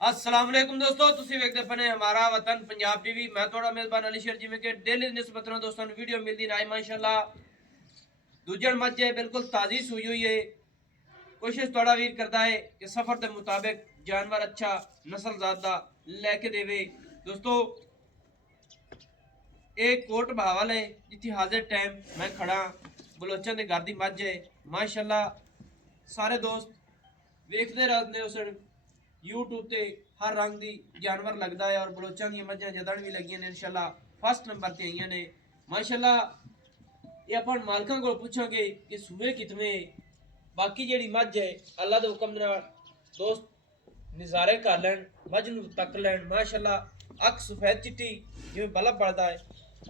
अस्सलाम वालेकुम दोस्तों, ਤੁਸੀਂ ਵੇਖਦੇ ਪਏ ਹਮਾਰਾ ਵਤਨ ਪੰਜਾਬ ਟੀਵੀ। ਮੈਂ ਤੁਹਾਡਾ ਮੇਜ਼ਬਾਨ ਅਲੀ ਸ਼ੇਰ। ਜਿਵੇਂ ਕਿ ਡੇਲੀ ਨਿਸਬਤ ਨਾਲ ਦੋਸਤਾਂ ਨੂੰ ਵੀਡੀਓ ਮਿਲਦੀ ਨਾ ਮਾਸ਼ਾਅੱਲਾ ਦੂਜਣ ਮੱਝ ਹੈ, ਬਿਲਕੁਲ ਤਾਜ਼ੀ ਸੂਈ हुई है। कोशिश थोड़ा वीर करता है कि सफर के मुताबिक जानवर अच्छा नस्ल ज़्यादा लेके देवे। दोस्तों एक कोट बहावल है जिथे हाजिर टाइम मैं खड़ा बलोचन के घर की मझ है माशाअल्लाह। सारे दोस्त वेखते रहते उस यूट्यूब ते हर रंग दी जानवर लगता है और बलोचन दी मझां जदन भी लगियां ने इंशाअल्लाह फर्स्ट नंबर ते आईयां ने माशाअल्लाह। ये अपन मालकां को पूछांगे कि सूबे कितने बाकी जेड़ी मझ है अल्लाह दे हुक्म नाल दोस्त नज़ारे कर लैन, मझ नूं तक लैन माशाअल्लाह। अख सफेद चिट्टी जिवें बल्ब पड़दा है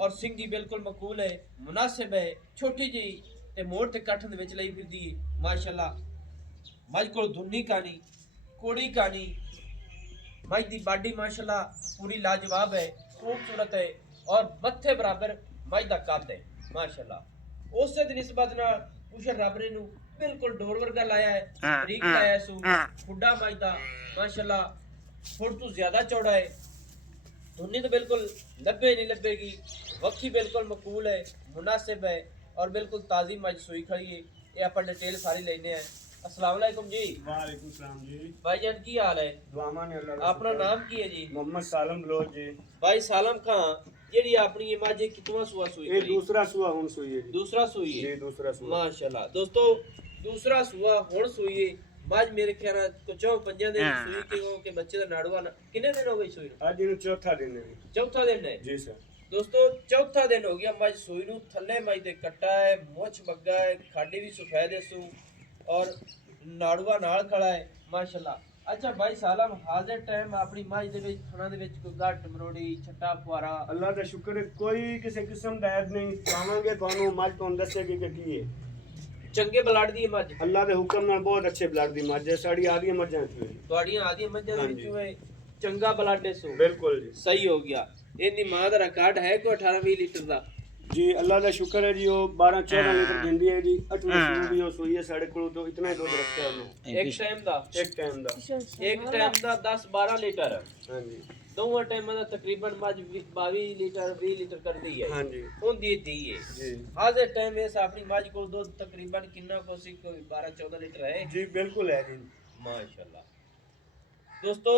और सिंह दी बिल्कुल मकूल है, मुनासिब है, छोटी जी ते मोड़ ते कट्ठ दे विच लई फिरदी है माशाअल्लाह। मझ कोल धुन्नी कानी कोड़ी कानी मझ दी बाडी माशाअल्लाह पूरी लाजवाब है, खूबसूरत है और मत्थे बराबर मझ दा कद है माशाअल्लाह। उस दी निस्बत नाल कुछ रब ने नूं बिल्कुल डोर वर्गा लाया है, तरीक लाया सू खुड्डा मझ दा माशाअल्लाह फुट तो ज्यादा चौड़ा है। धुन्नी तो बिल्कुल लब्बे नहीं लब्बेगी, वक्की बिल्कुल मकूल है, मुनासिब है और बिल्कुल ताज़ी मझ सूई खड़ी है। ये अपन डिटेल सारी लेने हैं। अस्सलाम वालेकुम जी। वालेकुम सलाम जी। भाईजान की हाल है? दुआमा ने अल्लाह अपना नाम की है जी? मोहम्मद सालम बलोच जी। भाई सालम खां जेड़ी अपनी ये मझ कितवा सुआ सूई ये खड़ी? दूसरा सुआ हुन सुई है जी। दूसरा सूई है जी दूसरा सुआ माशाअल्लाह। दोस्तों दूसरा सुआ हुन सूई है मझ मेरे ख्याल नाल को 4-5 दिन सूई के हो के बच्चे दा नाड़ुआ कितने दिन हो गए सूई नूं? आज इन चौथा दिन है चौथा दिन है जी सर। दोस्तों चौथा दिन हो गया मझ सूई नूं। थल्ले मझ दे कट्टा है, मुछ बग्गा है, खाडी भी सफेद है सू और नाड़ुआ नाल खड़ा है माशाअल्लाह। अच्छा भाई सालम हाजिर टाइम अपनी मझ दे विच खाना दे विच कोई गट मरोड़ी छट्टा फुआरा? अल्लाह दा शुक्र है कोई किसी किस्म दा ऐब नहीं। पावांगे ਤੁਹਾਨੂੰ मझ ਤੋਂ ਦੱਸੇਗੀ ਕਿ ਕੀ ਹੈ। चंगे ब्लड दी मझ अल्लाह दे हुक्म नाल बहुत अच्छे ब्लड दी मझ है। साडी आदि मझां थी ਤੁਹਾਡੀਆਂ ਆਦੀਆਂ ਮੱਝਾਂ ਦੇ ਵਿੱਚੋਂ ਇਹ ਚੰਗਾ ਬਲੱਡ ਹੈ ਸੋ बिल्कुल जी। ਸਹੀ ਹੋ ਗਿਆ। ਇਹਦੀ ਮਾਂ ਦਾ ਰਿਕਾਰਡ ਹੈ ਕੋਈ 18-20 ਲੀਟਰ ਦਾ? जी अल्लाह दा शुक्र है जी। वो 12-14 लीटर दिंदी है जी। 8 लीटर भी वो सुई है साढ़े कोल तो इतना ही दूध रखता है उन्होंने ਇੱਕ ਟਾਈਮ ਦਾ एक टाइम दा। 10-12 ਲੀਟਰ हां जी ਦੋਵਾਂ ਟਾਈਮਾਂ ਦਾ ਤਕਰੀਬਨ ਮੱਝ 22 ਲੀਟਰ 20 ਲੀਟਰ ਕਰਦੀ ਹੈ। हां जी ਹੁੰਦੀ ਦੀ ਹੈ जी ਹਾਜ਼ਰ ਟਾਈਮ ਇਸ ਆਪਣੀ ਮੱਝ ਕੋਲ ਦੁੱਧ ਤਕਰੀਬਨ ਕਿੰਨਾ ਕੋ ਸੀ? ਕੋਈ 12-14 ਲੀਟਰ ਹੈ जी बिल्कुल है जी ਮਾਸ਼ਾਅੱਲਾ। ਦੋਸਤੋ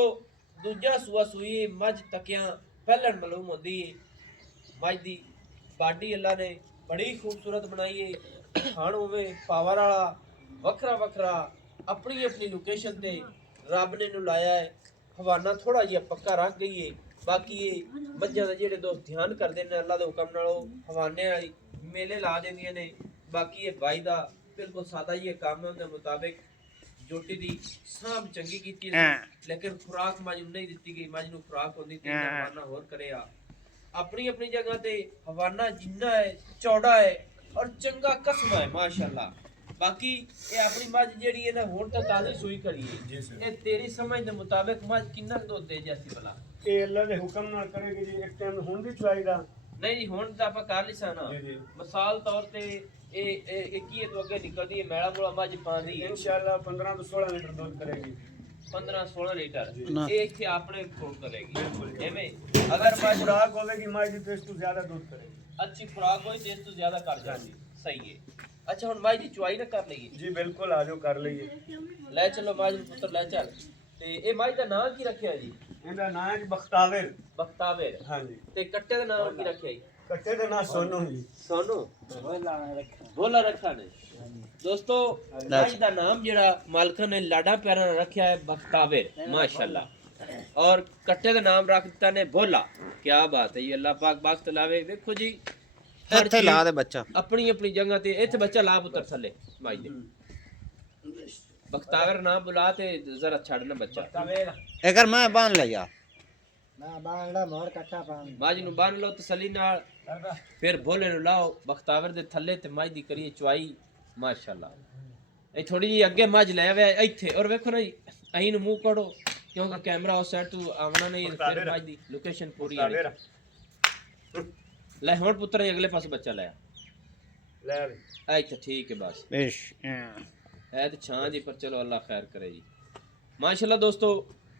ਦੂਜਾ ਸੂਆ ਸੂਈ ਮੱਝ ਤਕਿਆਂ ਪਹਿਲਣ ਮਾਲੂਮ ਹੁੰਦੀ ਹੈ। ਮੱਝ ਦੀ ਬਾਡੀ ਅੱਲਾ ਨੇ ਬੜੀ ਖੂਬਸੂਰਤ ਬਣਾਈ ਹੈ। ਖਾਣ ਹੋਵੇ ਪਾਵਰ ਵਾਲਾ ਵੱਖਰਾ ਵੱਖਰਾ ਆਪਣੀ ਆਪਣੀ ਲੋਕੇਸ਼ਨ ਤੇ ਰੱਬ ਨੇ ਨੂੰ ਲਾਇਆ ਹੈ। ਹਵਾਨਾ ਥੋੜਾ ਜਿਹਾ ਪੱਕਾ ਰੱਖ ਗਈ ਹੈ। ਬਾਕੀ ਇਹ ਮੱਝਾਂ ਦਾ ਜਿਹੜੇ ਦੋਸਤ ਧਿਆਨ ਕਰਦੇ ਨੇ ਅੱਲਾ ਦੇ ਹੁਕਮ ਨਾਲ ਉਹ ਹਵਾਨੇ ਵਾਲੀ ਮੇਲੇ ਲਾ ਦਿੰਦੀਆਂ ਨੇ। ਬਾਕੀ ਇਹ ਬਾਈ ਦਾ ਬਿਲਕੁਲ ਸਾਦਾ ਹੀ ਕੰਮ ਹੈ। ਉਹਦੇ ਮੁਤਾਬਿਕ ਜੋਟੀ ਦੀ ਸਾਂਭ ਚੰਗੀ ਕੀਤੀ ਲੇਕਿਨ ਖੁਰਾਕ ਮੱਝ ਨੂੰ ਨਹੀਂ ਦਿੱਤੀ ਗਈ। ਮੱਝ ਨੂੰ ਖੁਰਾਕ ਹੁੰਦੀ ਤੇ ਹਵਾਨਾ ਹੋਰ ਕਰਿਆ। अपनी अपनी जगह ते हवाना जिन्ना है चौड़ा है और चंगा कसमा है माशाअल्लाह। बाकी ये अपनी मझ जेड़ी है ना हुन तक ताजी सूई खड़ी है जी सर। ये तेरी समझ दे मुताबिक मझ कितना दूध दे जैसी भला? ये अल्लाह दे हुक्म नाल करेगी जी। एक टाइम हुन भी चुआईदा नहीं जी हुन तो आप कर लिसा ना जी जी। मिसाल तौर ते ए की तो अगे निकलदी है मेला मोला मझ पांदी है इंशाल्लाह 15 तो 16 लीटर दूध करेगी 15-16 लीटर। ना। ये इथे अपने कोल करेगी बिल्कुल। एवें अगर मझ खुराक होवेगी मझ दी तो इसको ज्यादा दूध करेगी। अच्छी खुराक होई तो इस तो ज्यादा कर जाती सही है। अच्छा हुन मझ दी चुआई ना कर लईए जी बिल्कुल आ जाओ कर लईए। ले चलो मझ पुत्र ले चल। ते ए मझ दा नाम की रखया जी? ਇਹਦਾ ਨਾਂ ਹੈ ਜੀ ਬਖਤਾਵਰ। बख्तावेर। ਹਾਂਜੀ ते कट्टे दा नाम की रखया जी? ਕੱਟੇ ਦਾ ਨਾਂ ਸੋਨੂ ਜੀ। सोनू भोला रखा ने। दोस्तों मझ दा नाम जेड़ा मालका ने लाडा प्यारा रखया है बख्तावेर माशाअल्लाह और कट्टे दा नाम रख दिता ने भोला। क्या बात है ये अल्लाह पाक बख्त लावे। देखो जी ਇੱਥੇ ਲਾ ਦੇ ਬੱਚਾ अपनी अपनी जगह ते इथे बच्चा ला पुत्र थले मझ दे बख्तावेर नाम बुला ते जरा छड़ना बच्चा एकर मैं बांध लिया मझ नु बन लो तसल्ली नाल फिर भोले नु लाओ बख्तावर दे थल्ले ते मझ दी करिए चुआई माशाअल्लाह। ए थोड़ी जी अगे मझ ले आवे इथे और देखो ना अहीं नु मुंह करो क्योंकि कैमरा उस साइड तू आवना नहीं फिर मझ दी लोकेशन पूरी है। ले हुन पुत्र ने अगले पासे बच्चा लाया ਲੈ ए इथे ठीक है बस बेश है तो छां जी पर चलो अल्लाह खैर करे जी माशाअल्लाह। दोस्तों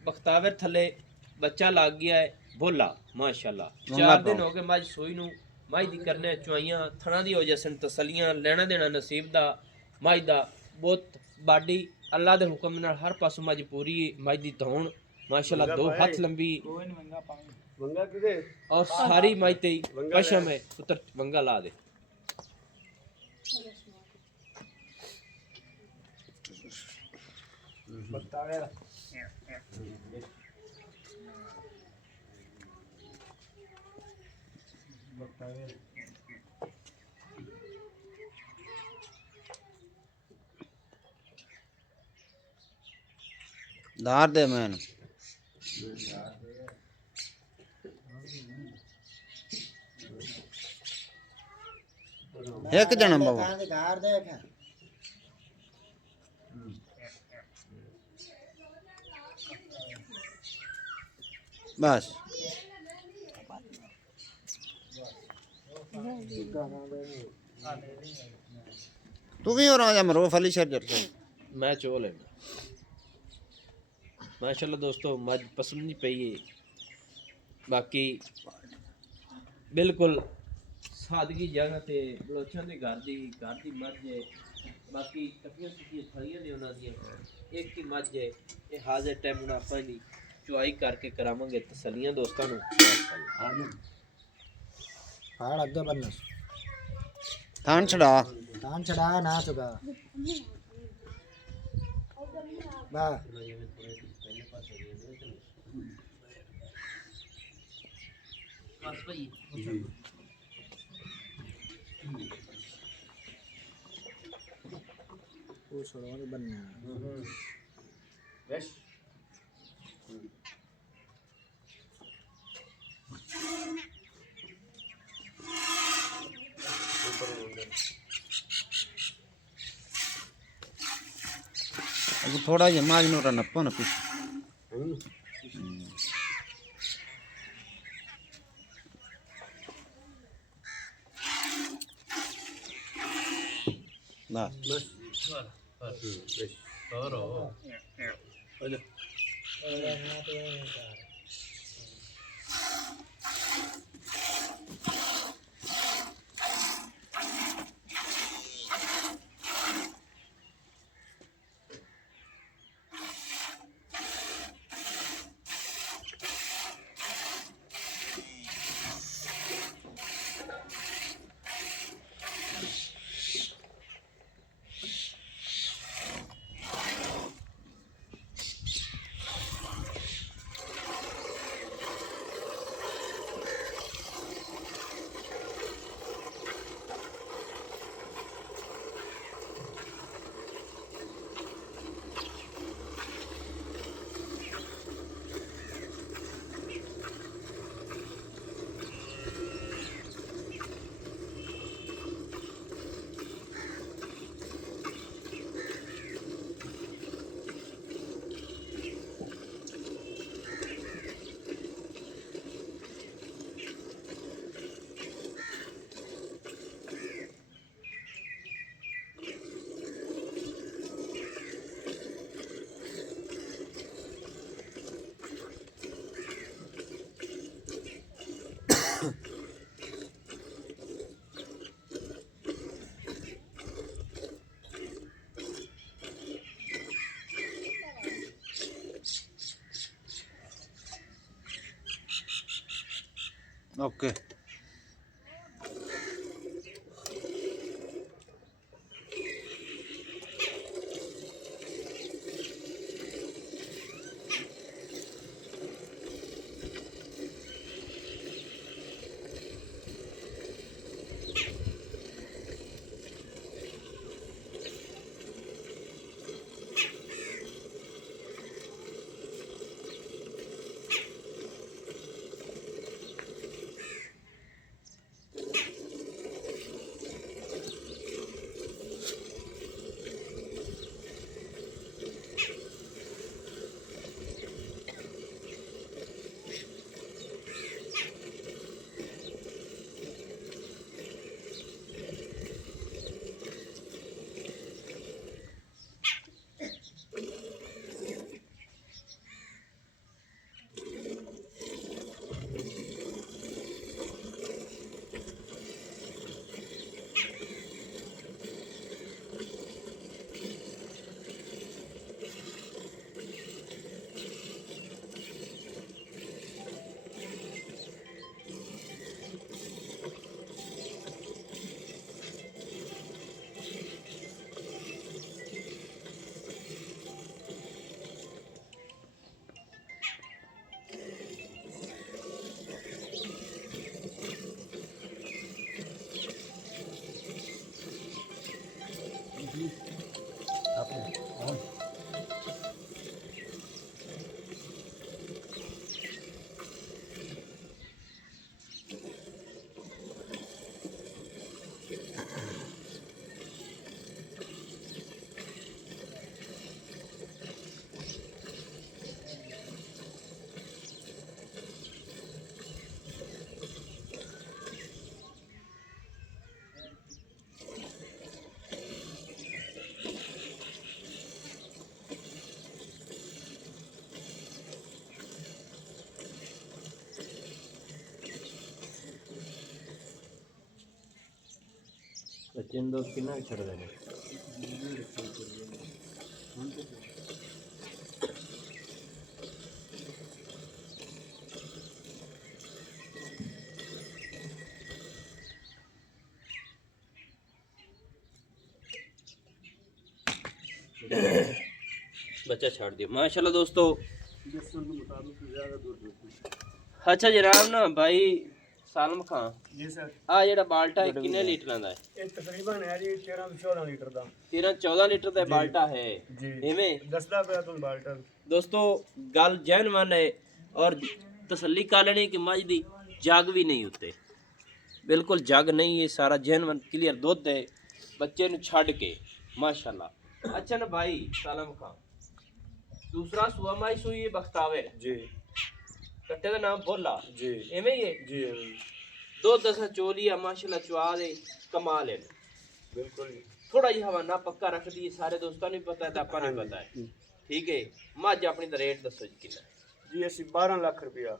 ਬਖਤਾਵਰ ਥੱਲੇ ਬੱਚਾ ਲੱਗ ਗਿਆ ਹੈ ਭੋਲਾ ਮਾਸ਼ਾਅੱਲਾ। ਮੰਗਾ 4 ਦਿਨ ਪਾਓ। ਹੋ ਗਏ ਮੱਝ ਸੂਈ ਨੂੰ। ਮੱਝ ਦੀ ਕਰਨੇ ਚੁਆਈਆਂ ਥਣਾ ਦੀ ਹੋ ਜਸਨ ਤਸਲੀਆਂ ਲੈਣਾ ਦੇਣਾ ਨਸੀਬ ਦਾ। ਮੱਝ ਦਾ ਬਹੁਤ ਬਾਡੀ ਅੱਲਾ ਦੇ ਹੁਕਮ ਨਾਲ ਹਰ ਪਾਸੋਂ ਮੱਝ ਪੂਰੀ ਮੱਝ ਦੀ ਧੌਣ ਮਾਸ਼ਾਅੱਲਾ 2 ਹੱਥ ਲੰਬੀ वंगा किदे और सारी मई ते पशम है पुत्र वंगा ला दे। धार दे मैन एक जना बाबा बस तू भी और आजा मरूफ अली शर जट मैं चो लेना माशाल्लाह दोस्तों मज पसंद नहीं पई है। बाकी बिल्कुल सादगी जगह ते बलोचां दे घर दी मज है। बाकी टपियां टुपियां थड़ियां ने उन्हां दियां एक ही मज है। ये हाजिर टाइम हुण आपां दी चुआई करके करावांगे तसलियां दोस्तां नूं। हाड़ अगे बनस थान छड़ा धान चढ़ा ना चुका बा बस भाई वो छोड़ो नहीं बनना बस अब थोड़ा जे माज नोटा नप्पो न पीछे बस ओके ਸਚਿਨ ਦੋਸਤ ਕਿੰਨਾ ਛੱਡਦੇ ਨੇ बच्चा छाड़ दिया माशाल्लाह दोस्तों। अच्छा जनाब ना भाई सालम खान ਜੀ ਸਰ आ जेड़ा बाल्टा है कितने लीटर ਦਾ है ਇਹ ਤਕਰੀਬਨ ਹੈ ਜੀ 13 ਤੋਂ 14 ਲੀਟਰ ਦਾ 13 14 लीटर ਦਾ बाल्टा है ਜੀ इवें ਦੱਸਦਾ ਪਿਆ ਤੁਹਾਨੂੰ ਬਾਲਟਾ दोस्तों गल जैनवन है और तसल्ली कर लेनी कि मझ दी जग भी नहीं उत्ते बिल्कुल जग नहीं है सारा जैनवन क्लियर दुध है बच्चे नु छड़ के माशाल्लाह। अच्छा ना भाई सालम खान दूसरा सुआ माई सुई है बख्तावर ਜੀ कट्टे दा नाम बोला ਜੀ एवें ही है ਜੀ दो दसा चोलिया माशाल्लाह चुआ दे कमाल है ਬਿਲਕੁਲ ਜੀ थोड़ा जी हवा ना पक्का रख दी सारे दोस्तों ने पता है तो आपा नहीं पता है ठीक है मझ अपनी दा रेट दसो जी कितना ਜੀ ਅਸੀਂ 12 ਲੱਖ ਰੁਪਇਆ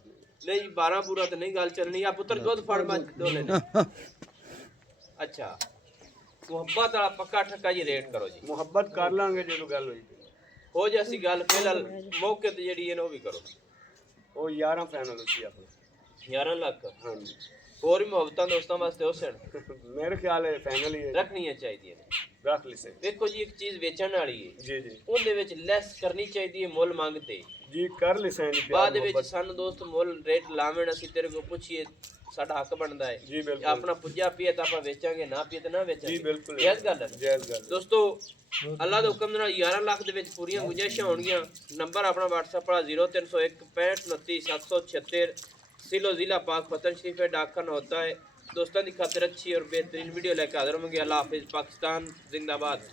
नहीं जी 12 पूरा तो नहीं गल चलनी आ पुत्र दुध फड़ मच दो लेने अच्छा मुहब्बत वाला पक्का ठक्का जी रेट करो जी ਮੁਹੱਬਤ ਕਰ ਲਾਂਗੇ ਜਦੋਂ ਗੱਲ ਹੋਈ हो जैसी गल फिलहाल मौके ते जेडी है ना वो भी करो ਉਹ 11 ਫਾਈਨਲ ਸੀ ਆਪਣਾ 11 लाख ਹਾਂਜੀ और भी मोहब्बतां दोस्तों वास्ते हो सन ਮੇਰੇ ਖਿਆਲ ਹੈ ਫਾਈਨਲ ਹੀ ਹੈ रखनी चाहिए ने ਰੱਖ ਲਈ ਸੇ देखो जी एक चीज बेचण वाली है ਜੀ ਜੀ ਉਹਦੇ ਵਿੱਚ ਲੈਸ ਕਰਨੀ ਚਾਹੀਦੀ ਹੈ ਮੁੱਲ ਮੰਗਤੇ ਜੀ ਕਰ ਲਈ ਸੇ ਜੀ ਬਾਅਦ ਵਿੱਚ ਸਾਨੂੰ ਦੋਸਤ ਮੁੱਲ ਰੇਟ ਲਾਵਣ ਅਸੀਂ ਤੇਰੇ ਕੋਲ ਪੁੱਛੀਏ ਸਾਡਾ ਹੱਕ ਬਣਦਾ ਹੈ ਜੀ ਬਿਲਕੁਲ ਆਪਣਾ ਪੁੱਜਾ ਪੀਏ ਤਾਂ ਆਪਾਂ ਵੇਚਾਂਗੇ ਨਾ ਪੀਏ ਤਾਂ ਨਾ ਜੀ ਵੇਚਾਂਗੇ ਬਿਲਕੁਲ ਜਾਇਜ਼ ਗੱਲ ਹੈ ਨਾ? ਜਾਇਜ਼ ਗੱਲ ਦੋਸਤੋ ਅੱਲਾ ਦੇ ਹੁਕਮ ਨਾਲ 11 ਲੱਖ ਦੇ ਵਿੱਚ ਪੂਰੀਆਂ ਗੁੰਜਾਇਸ਼ਾਂ ਹੋਣਗੀਆਂ। ਨੰਬਰ ਆਪਣਾ WhatsApp ਵਾਲਾ 0301 6529 सिलो ज़िला पाक पतन शरीफ है डाकखाना होता है। दोस्तों की खातिर अच्छी और बेहतरीन वीडियो लेकर हाजिर होंगे। अल्लाह हाफिज़। पाकिस्तान जिंदाबाद।